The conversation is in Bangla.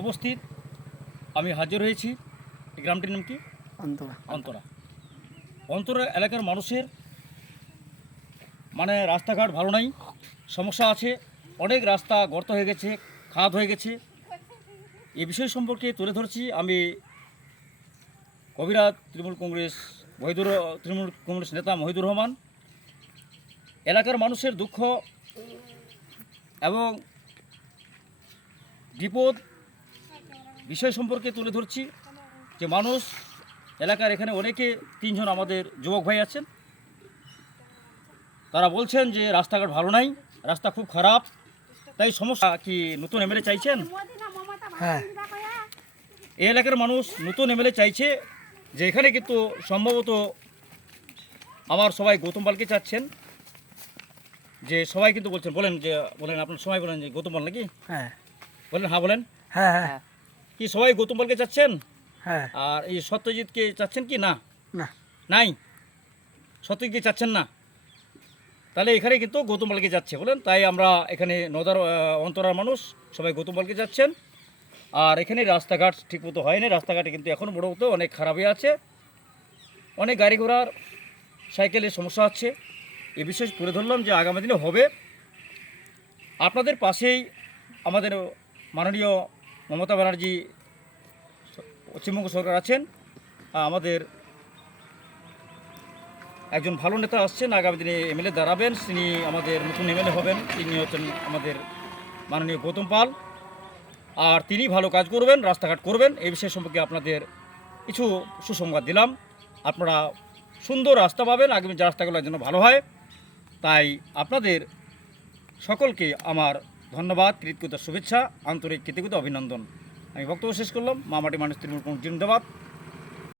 অবস্থিত। আমি হাজির হয়েছি। এই গ্রামটির নাম কি? অন্তরা। অন্তরা। অন্তরা এলাকার মানুষের মানে রাস্তাঘাট ভালো নাই, সমস্যা আছে। অনেক রাস্তা গর্ত হয়ে গেছে, খাদ হয়ে গেছে। এই বিষয় সম্পর্কে তুলে ধরছি আমি কবিরাজ তৃণমূল কংগ্রেস নেতা মহিদুর রহমান। এলাকার মানুষের দুঃখ এবং বিপদ বিষয় সম্পর্কে তুলে ধরছি। যে মানুষ এলাকার এখানে অনেকে 3 জন আমাদের যুবক ভাই আছেন, তারা বলছেন যে রাস্তাঘাট ভালো নাই, রাস্তা খুব খারাপ। তাই সমস্যা কি নতুন এমএলএ চাইছেন? হ্যাঁ, এই এলাকার মানুষ নতুন এমএলএ চাইছে। যে এখানে কিন্তু সম্ভবত আমার সবাই গৌতম পালকে চাচ্ছেন। যে সবাই কিন্তু বলছেন, বলেন আপনার সবাই বলেন যে গৌতম পাল নাকি? হ্যাঁ, বলেন হ্যাঁ বলেন। হ্যাঁ, হ্যাঁ, কি সবাই গৌতম পালকে চাচ্ছেন? হ্যাঁ, আর এই সত্যজিৎকে চাচ্ছেন কি না? না, নাই, সত্যজিৎকে চাচ্ছেন না। তাহলে এখানে কিন্তু গৌতম পালকে যাচ্ছে বলেন। তাই আমরা এখানে অন্তরার মানুষ সবাই গৌতম পালকে যাচ্ছেন। আর এখানে রাস্তাঘাট ঠিকমতো হয়নি, রাস্তাঘাটে কিন্তু এখন মোটামুটি অনেক খারাপই আছে, অনেক গাড়ি ঘোড়ার সাইকেলের সমস্যা হচ্ছে। এ বিষয়ে তুলে ধরলাম যে আগামী দিনে হবে। আপনাদের পাশেই আমাদের মাননীয় মমতা ব্যানার্জি পশ্চিমবঙ্গ সরকার আছেন। আমাদের একজন ভালো নেতা আসছেন, আগামী দিনে এমএলএ দাঁড়াবেন, তিনি আমাদের নতুন এমএলএ হবেন। তিনি হচ্ছেন আমাদের মাননীয় গৌতম পাল। আর তিনি ভালো কাজ করবেন, রাস্তাঘাট করবেন। এই বিষয় সম্পর্কে আপনাদের কিছু সুসংবাদ দিলাম। আপনারা সুন্দর রাস্তা পাবেন, আগামী যে রাস্তাগুলোর জন্য ভালো হয়। তাই আপনাদের সকলকে আমার ধন্যবাদ, কৃতজ্ঞতা, শুভেচ্ছা, আন্তরিক কৃতজ্ঞতা, অভিনন্দন। আমি বক্তব্য শেষ করলাম। মামাটি মানুষ তৃণমূল কংগ্রেস জিন্দাবাদ।